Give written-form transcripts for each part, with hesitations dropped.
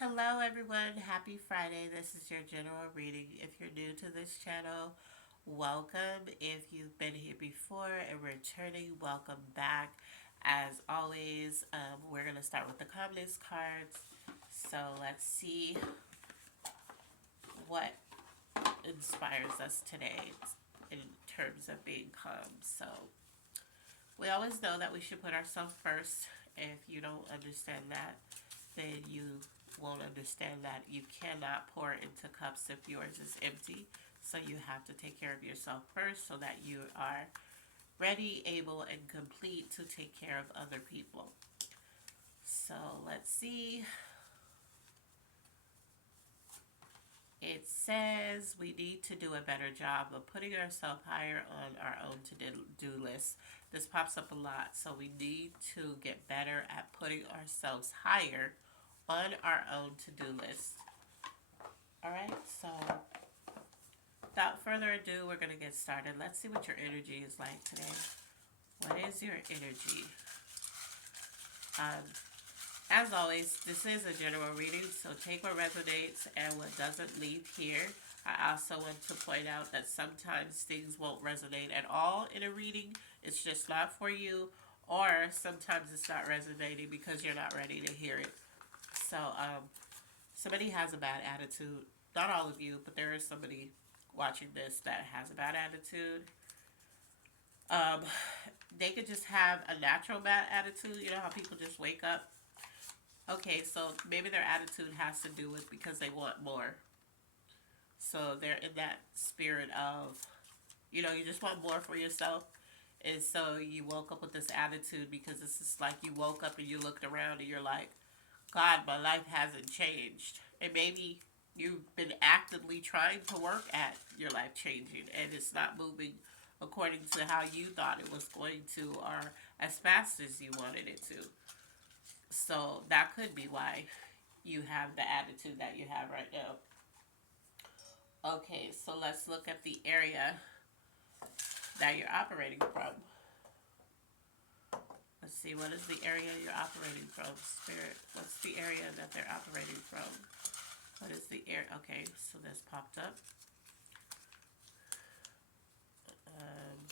Hello, everyone. Happy Friday. This is your general reading. If you're new to this channel, welcome. If you've been here before and returning, welcome back. As always, we're going to start with the calmness cards. So let's see what inspires us today in terms of being calm. So we always know that we should put ourselves first. If you don't understand that, then you won't understand that you cannot pour into cups if yours is empty. So you have to take care of yourself first so that you are ready, able, and complete to take care of other people. So let's see. It says we need to do a better job of putting ourselves higher on our own to-do list. This pops up a lot, so we need to get better at putting ourselves higher on our own to-do list. All right, so without further ado, we're going to get started. Let's see what your energy is like today. What is your energy? Um, as always, this is a general reading, so take what resonates and what doesn't, leave here. I also want to point out that sometimes things won't resonate at all in a reading. It's just not for you, or sometimes it's not resonating because you're not ready to hear it. So, somebody has a bad attitude. Not all of you, but there is somebody watching this that has a bad attitude. Um, they could just have a natural bad attitude. You know how people just wake up. Okay, so maybe their attitude has to do with because they want more. So they're in that spirit of, you just want more for yourself. And so you woke up with this attitude because it's just like you woke up and you looked around and you're like, God, my life hasn't changed. And maybe you've been actively trying to work at your life changing and it's not moving according to how you thought it was going to or as fast as you wanted it to. So that could be why you have the attitude that you have right now. Okay, so let's look at the area that you're operating from. Let's see, what is the area you're operating from, Spirit? What's the area that they're operating from? What is the area? Okay, so this popped up. Um,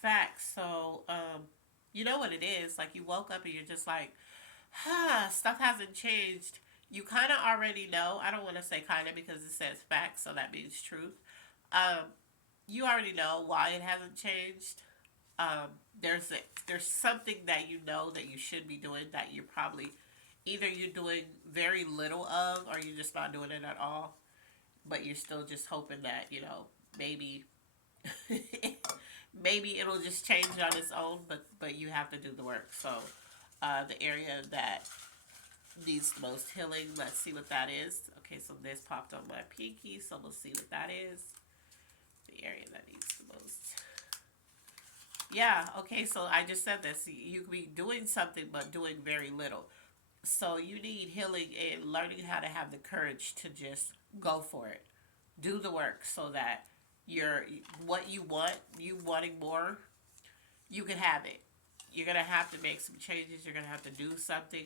Facts. So, you know what it is. Like, you woke up and you're just like, stuff hasn't changed. You kind of already know. I don't want to say kind of because it says facts, so that means truth. Um, you already know why it hasn't changed. Um, there's there's something that you know that you should be doing that you're probably either you're doing very little of or you're just not doing it at all. But you're still just hoping that maybe maybe it'll just change on its own. But you have to do the work. So the area that needs the most healing. Let's see what that is. Okay, so this popped on my pinky, so we'll see what that is. The area that needs the most. Yeah, okay, so I just said this. You could be doing something but doing very little. So you need healing and learning how to have the courage to just go for it. Do the work so that you're what you wanting more, you can have it. You're gonna have to make some changes. You're gonna have to do something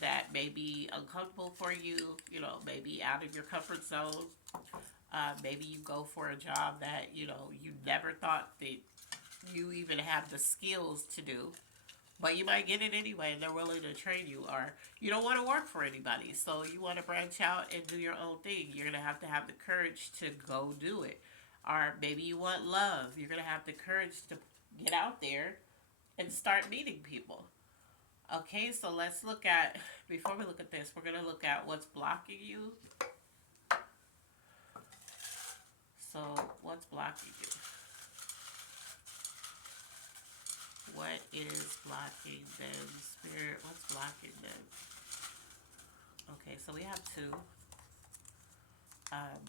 that may be uncomfortable for you. Maybe out of your comfort zone. Maybe you go for a job that you never thought that you even have the skills to do, but you might get it anyway and they're willing to train you, or you don't want to work for anybody, so you want to branch out and do your own thing. You're going to have the courage to go do it. Or maybe you want love. You're going to have the courage to get out there and start meeting people. Okay, so let's look at, before we look at this, we're going to look at what's blocking you. So what's blocking you? What is blocking them? Spirit, what's blocking them? Okay, so we have two. Um,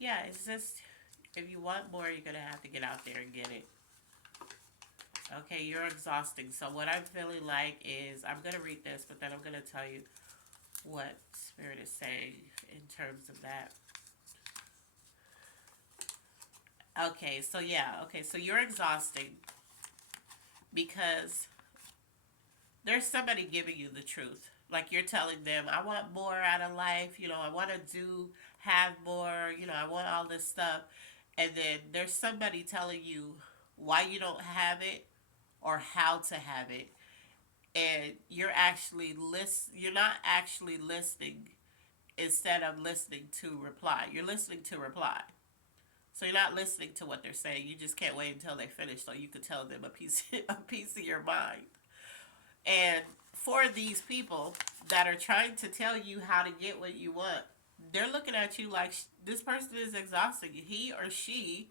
yeah, it's just if you want more, you're gonna have to get out there and get it. Okay, you're exhausting. So what I'm feeling like is I'm gonna read this, but then I'm gonna tell you what Spirit is saying in terms of that. Okay, so yeah, okay, so you're exhausting because there's somebody giving you the truth. Like you're telling them, I want more out of life. I want to have more. I want all this stuff. And then there's somebody telling you why you don't have it or how to have it. And you're not actually listening instead of listening to reply. You're listening to reply. So you're not listening to what they're saying. You just can't wait until they finish so you can tell them a piece a piece of your mind. And for these people that are trying to tell you how to get what you want, they're looking at you like this person is exhausting you. He or she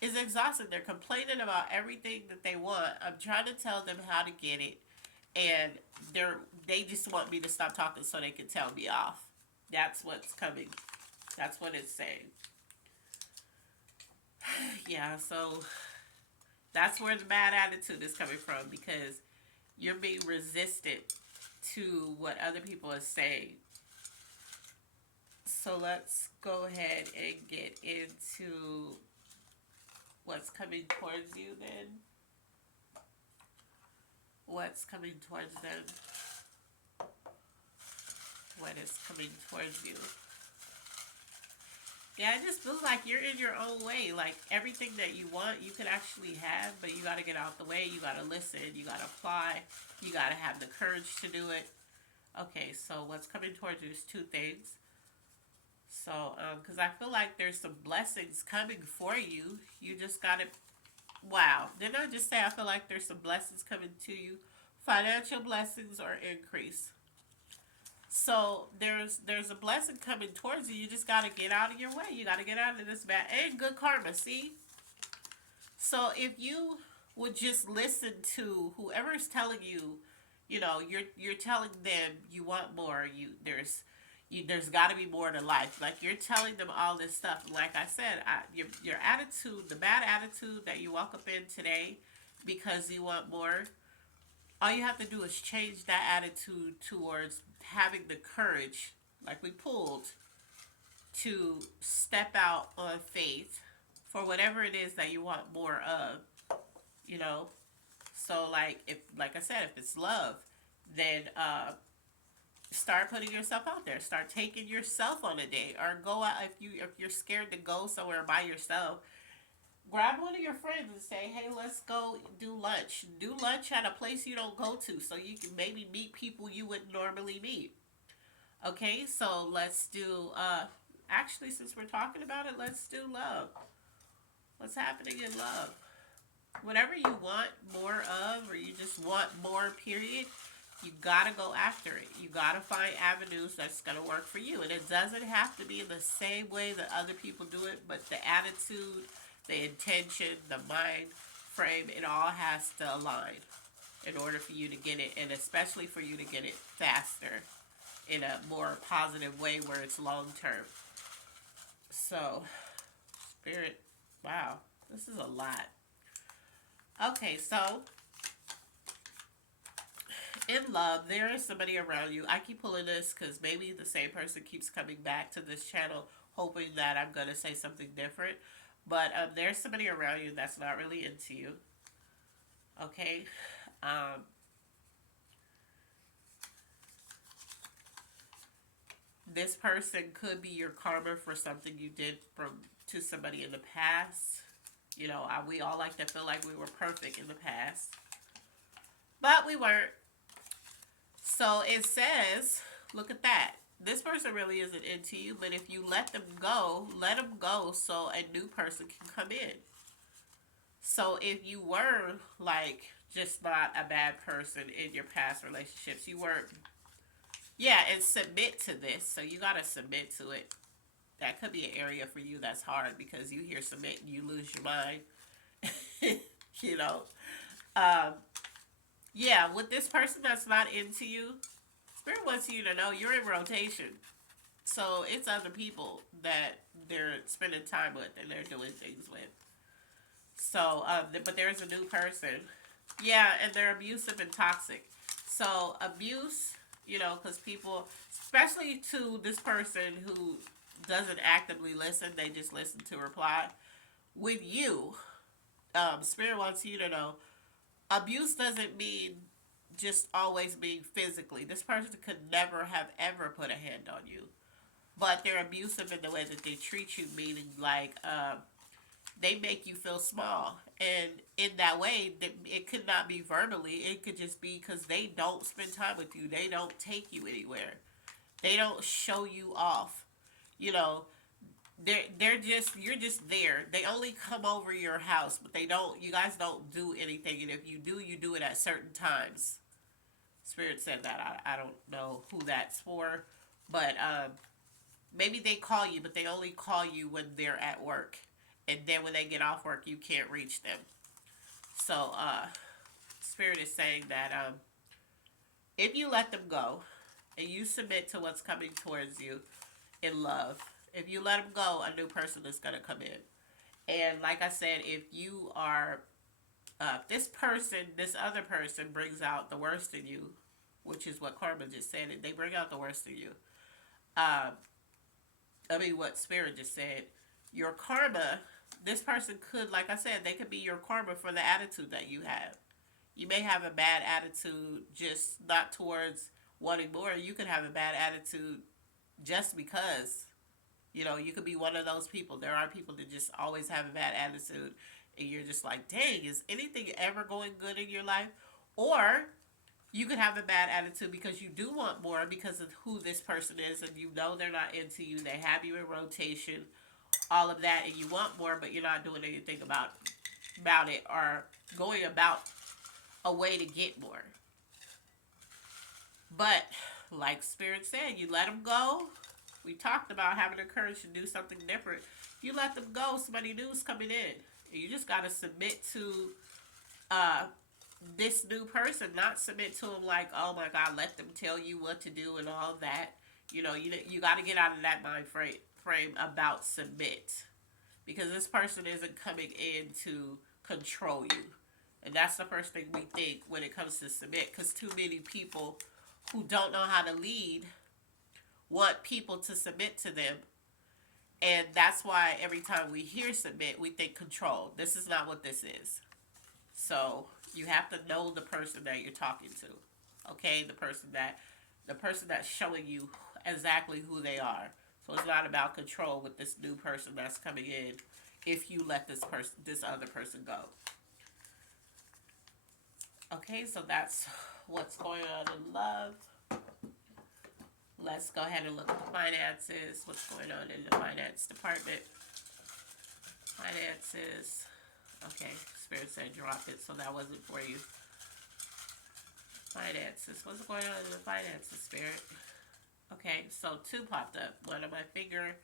is exhausted. They're complaining about everything that they want. I'm trying to tell them how to get it, and they just want me to stop talking so they can tell me off. That's what's coming. That's what it's saying. Yeah, so that's where the bad attitude is coming from because you're being resistant to what other people are saying. So let's go ahead and get into what's coming towards you then. What's coming towards them? What is coming towards you? Yeah, it just feels like you're in your own way. Like everything that you want, you could actually have, but you got to get out the way. You got to listen. You got to apply. You got to have the courage to do it. Okay, so what's coming towards you is two things. So, because I feel like there's some blessings coming for you. You just got to, wow. Didn't I just say I feel like there's some blessings coming to you? Financial blessings or increase. So there's a blessing coming towards you. You just got to get out of your way. You got to get out of this bad and good karma. See. So if you would just listen to whoever's telling you, you're telling them you want more. There's got to be more to life. Like you're telling them all this stuff. Like I said, your attitude, the bad attitude that you walk up in today, because you want more. All you have to do is change that attitude towards having the courage, like we pulled, to step out on faith for whatever it is that you want more of, you know. So like I said, if it's love, then start putting yourself out there. Start taking yourself on a date, or go out if you're scared to go somewhere by yourself. Grab one of your friends and say, "Hey, let's go do lunch. Do lunch at a place you don't go to, so you can maybe meet people you wouldn't normally meet." Okay, so let's do. Actually, since we're talking about it, let's do love. What's happening in love? Whatever you want more of, or you just want more, period, you gotta go after it. You gotta find avenues that's gonna work for you. And it doesn't have to be in the same way that other people do it, but the attitude, the intention, the mind frame, it all has to align in order for you to get it, and especially for you to get it faster in a more positive way where it's long term. So, spirit, wow, this is a lot. Okay, so in love, there is somebody around you. I keep pulling this because maybe the same person keeps coming back to this channel hoping that I'm going to say something different. But there's somebody around you that's not really into you. Okay? This person could be your karma for something you did to somebody in the past. We all like to feel like we were perfect in the past. But we weren't. So it says, look at that. This person really isn't into you, but if you let them go so a new person can come in. So if you were like just not a bad person in your past relationships, you weren't, yeah, and submit to this. So you got to submit to it. That could be an area for you that's hard because you hear submit and you lose your mind. you know. Yeah, with this person that's not into you, Spirit wants you to know you're in rotation. So it's other people that they're spending time with and they're doing things with. So, but there's a new person. Yeah, and they're abusive and toxic. So abuse, because people, especially to this person who doesn't actively listen, they just listen to reply. With you, Spirit wants you to know, abuse doesn't mean just always being physically. This person could never have ever put a hand on you, but they're abusive in the way that they treat you, meaning like they make you feel small. And in that way, it could not be verbally. It could just be because they don't spend time with you. They don't take you anywhere. They don't show you off. You know, they're just you're just there. They only come over your house, but they don't. You guys don't do anything, and if you do it at certain times. Spirit said that. I don't know who that's for, but maybe they call you, but they only call you when they're at work, and then when they get off work, you can't reach them. So, Spirit is saying that if you let them go and you submit to what's coming towards you in love, if you let them go, a new person is going to come in. And like I said, if you are, this other person brings out the worst in you, which is what Karma just said, they bring out the worst in you. Uh, what Spirit just said, your karma, this person could, like I said, they could be your karma for the attitude that you have. You may have a bad attitude just not towards wanting more. You could have a bad attitude just because. You could be one of those people. There are people that just always have a bad attitude, and you're just like, dang, is anything ever going good in your life? Or you could have a bad attitude because you do want more because of who this person is, and they're not into you. They have you in rotation, all of that, and you want more, but you're not doing anything about it or going about a way to get more. But like Spirit said, you let them go. We talked about having the courage to do something different. You let them go, somebody new's coming in. You just got to submit to this new person, not submit to them like, oh my God, let them tell you what to do and all that. You got to get out of that mind frame about submit, because this person isn't coming in to control you. And that's the first thing we think when it comes to submit, because too many people who don't know how to lead want people to submit to them. And that's why every time we hear submit, we think control. This is not what this is. So you have to know the person that you're talking to. Okay? The person that's showing you exactly who they are. So it's not about control with this new person that's coming in if you let this other person go. Okay, so that's what's going on in love. Let's go ahead and look at the finances. What's going on in the finance department? Finances. Okay, Spirit said drop it, so that wasn't for you. Finances. What's going on in the finances, Spirit? Okay, so 2 popped up. One on my finger.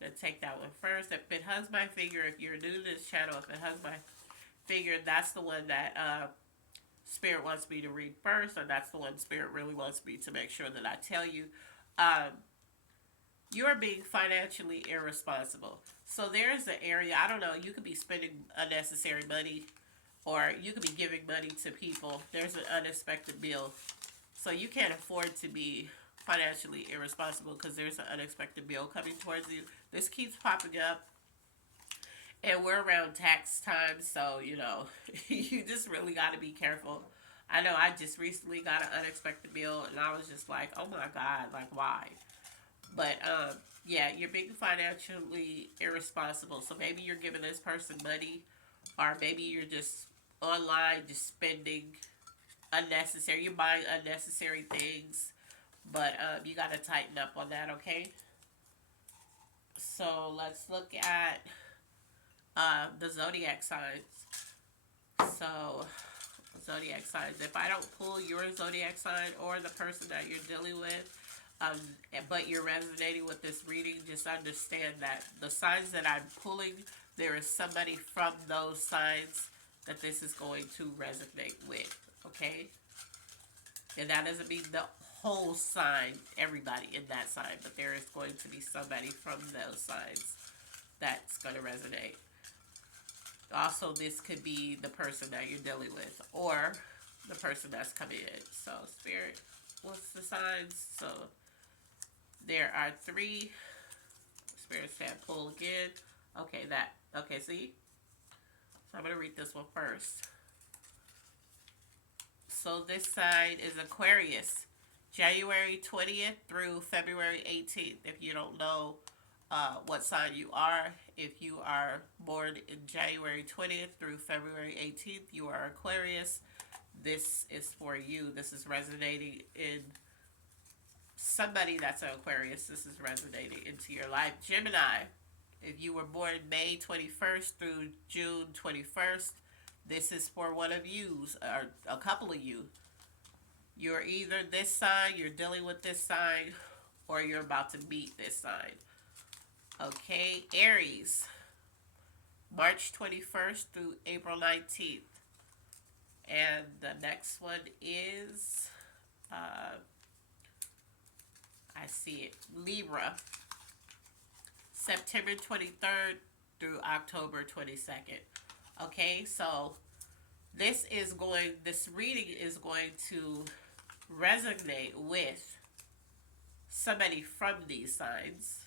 Let's take that one first. If it hugs my finger, if you're new to this channel, if it hugs my finger, that's the one that Spirit wants me to read first, or that's the one Spirit really wants me to make sure that I tell you. You're being financially irresponsible. So there's an area, I don't know, you could be spending unnecessary money, or you could be giving money to people. There's an unexpected bill. So you can't afford to be financially irresponsible because there's an unexpected bill coming towards you. This keeps popping up. And we're around tax time, so, you just really got to be careful. I know I just recently got an unexpected bill, and I was just like, oh my God, like, why? But, yeah, you're being financially irresponsible. So maybe you're giving this person money, or maybe you're just online just spending unnecessary. You're buying unnecessary things, but you got to tighten up on that, okay? So let's look at the zodiac signs. So zodiac signs. If I don't pull your zodiac sign or the person that you're dealing with, but you're resonating with this reading, just understand that the signs that I'm pulling, there is somebody from those signs that this is going to resonate with, okay? And that doesn't mean the whole sign, everybody in that sign, but there is going to be somebody from those signs that's going to resonate. Also, this could be the person that you're dealing with, or the person that's coming in. So, Spirit, what's the signs? So, there are 3. Spirit said pull again. Okay, see? So, I'm going to read this one first. So this sign is Aquarius, January 20th through February 18th. If you don't know what sign you are, if you are born in January 20th through February 18th, you are Aquarius. This is for you. This is resonating in somebody that's an Aquarius. This is resonating into your life. Gemini, if you were born May 21st through June 21st, this is for one of you, or a couple of you. You're either this sign, you're dealing with this sign, or you're about to meet this sign. Okay, Aries, March 21st through April 19th. And the next one is, I see it, Libra, September 23rd through October 22nd. Okay, so this reading is going to resonate with somebody from these signs,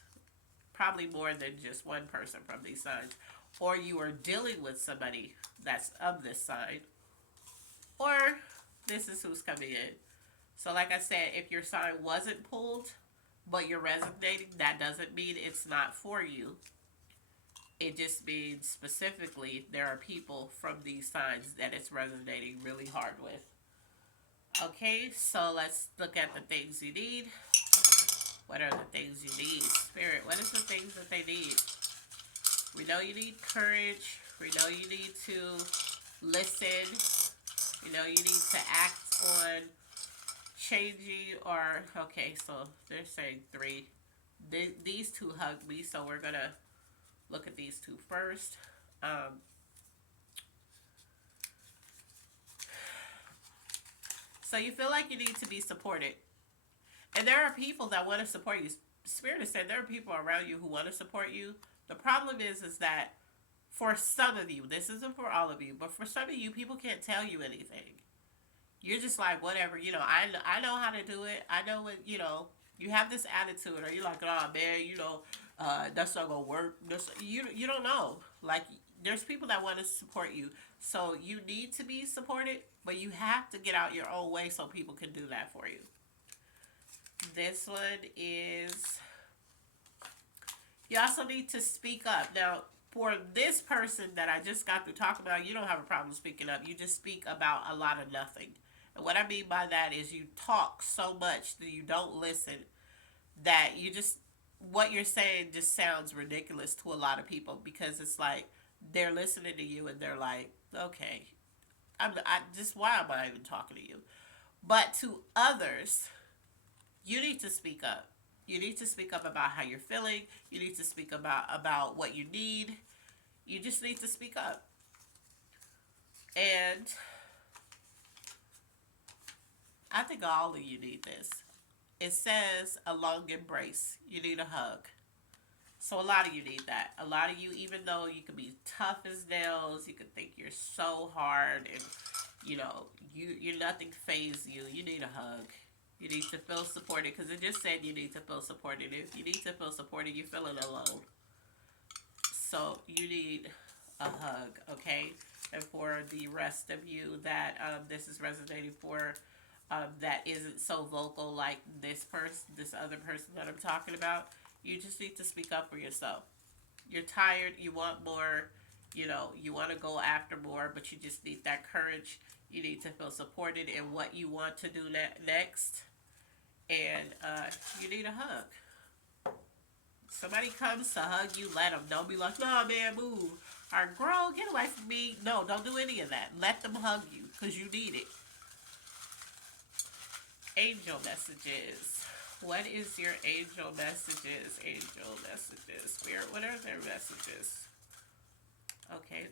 probably more than just one person from these signs, or you are dealing with somebody that's of this sign, or this is who's coming in. So like I said, if your sign wasn't pulled, but you're resonating, that doesn't mean it's not for you. It just means specifically there are people from these signs that it's resonating really hard with. Okay, so let's look at the things you need. What are the things you need? Spirit, what is the things that they need? We know you need courage. We know you need to listen. We know you need to act on changing or, okay, so they're saying 3. These two hug me, so we're going to look at these two first. So you feel like you need to be supported. And there are people that want to support you. Spirit has said there are people around you who want to support you. The problem is that for some of you, this isn't for all of you, but for some of you, people can't tell you anything. You're just like, whatever, I know how to do it. I know what, you have this attitude, or you're like, oh man, that's not gonna work. You don't know. Like, there's people that want to support you, so you need to be supported, but you have to get out your own way so people can do that for you. This one is, you also need to speak up. Now, for this person that I just got through talking about, you don't have a problem speaking up. You just speak about a lot of nothing. And what I mean by that is you talk so much that you don't listen, that what you're saying just sounds ridiculous to a lot of people, because it's like they're listening to you and they're like, okay, why am I even talking to you? But to others, you need to speak up. You need to speak up about how you're feeling. You need to speak about what you need. You just need to speak up. And I think all of you need this. It says a long embrace. You need a hug. So a lot of you need that. A lot of you, even though you can be tough as nails, you can think you're so hard, and you nothing phases you. You need a hug. You need to feel supported, because it just said you need to feel supported. If you need to feel supported, you're feeling alone. So you need a hug, okay? And for the rest of you that this is resonating for, that isn't so vocal like this other person that I'm talking about, you just need to speak up for yourself. You're tired, you want more, you want to go after more, but you just need that courage. You need to feel supported in what you want to do next. And you need a hug. Somebody comes to hug you, let them. Don't be like, no, man, move. Or, girl, get away from me. No, don't do any of that. Let them hug you, because you need it. Angel messages. What is your angel messages? Angel messages. Spirit, what are their messages? Okay.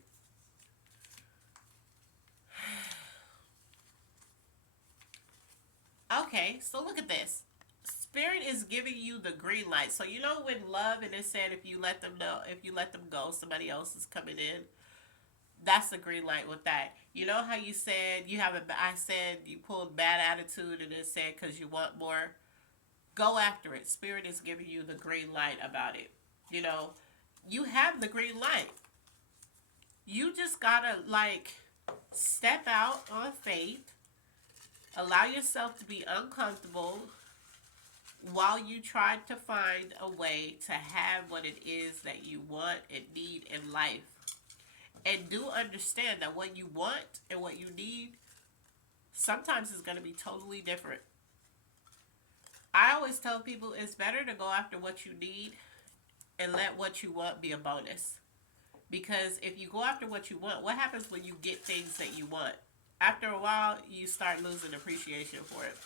Okay, so look at this. Spirit is giving you the green light. So you know when love, and it said if you let them go, somebody else is coming in. That's the green light with that. You know how you said I said you pulled bad attitude, and it said because you want more. Go after it. Spirit is giving you the green light about it. You have the green light. You just gotta step out on faith. Allow yourself to be uncomfortable while you try to find a way to have what it is that you want and need in life. And do understand that what you want and what you need sometimes is going to be totally different. I always tell people it's better to go after what you need and let what you want be a bonus. Because if you go after what you want, what happens when you get things that you want? After a while, you start losing appreciation for it.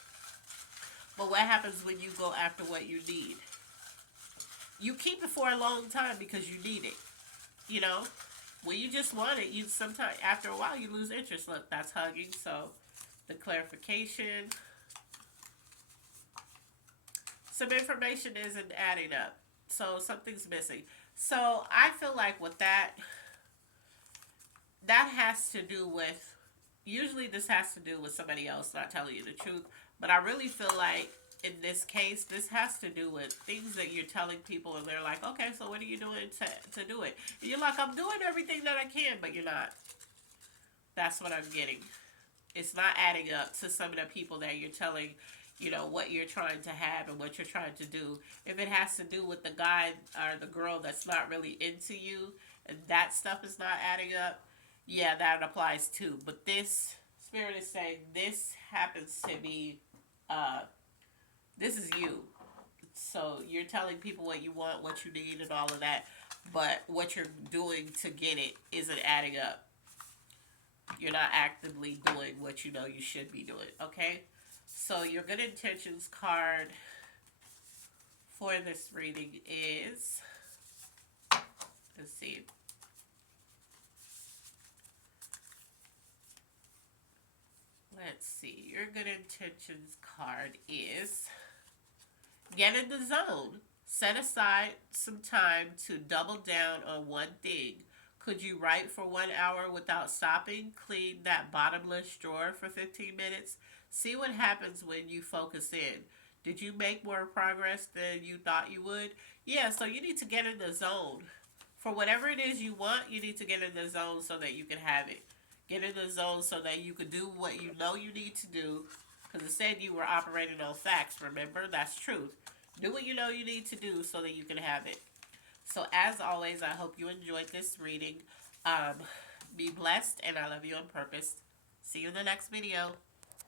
But what happens when you go after what you need? You keep it for a long time because you need it. You know, when you just want it, you sometimes after a while you lose interest. Look, that's hugging. So the clarification, some information isn't adding up. So something's missing. So I feel like with that, that has to do with, usually this has to do with somebody else not telling you the truth, but I really feel like in this case this has to do with things that you're telling people and they're like, okay, so what are you doing to do it? And you're like, I'm doing everything that I can, but you're not. That's what I'm getting. It's not adding up to some of the people that you're telling, what you're trying to have and what you're trying to do. If it has to do with the guy or the girl that's not really into you and that stuff is not adding up, yeah, that applies too. But this spirit is saying this happens to be, uh, this is you. So you're telling people what you want, what you need, and all of that. But what you're doing to get it isn't adding up. You're not actively doing what you know you should be doing. Okay? So your good intentions card for this reading is, let's see. Let's see. Your good intentions card is get in the zone. Set aside some time to double down on one thing. Could you write for 1 hour without stopping? Clean that bottomless drawer for 15 minutes? See what happens when you focus in. Did you make more progress than you thought you would? Yeah, so you need to get in the zone. For whatever it is you want, you need to get in the zone so that you can have it. Get in the zone so that you can do what you know you need to do. Because it said you were operating on facts, remember? That's truth. Do what you know you need to do so that you can have it. So as always, I hope you enjoyed this reading. Be blessed, and I love you on purpose. See you in the next video.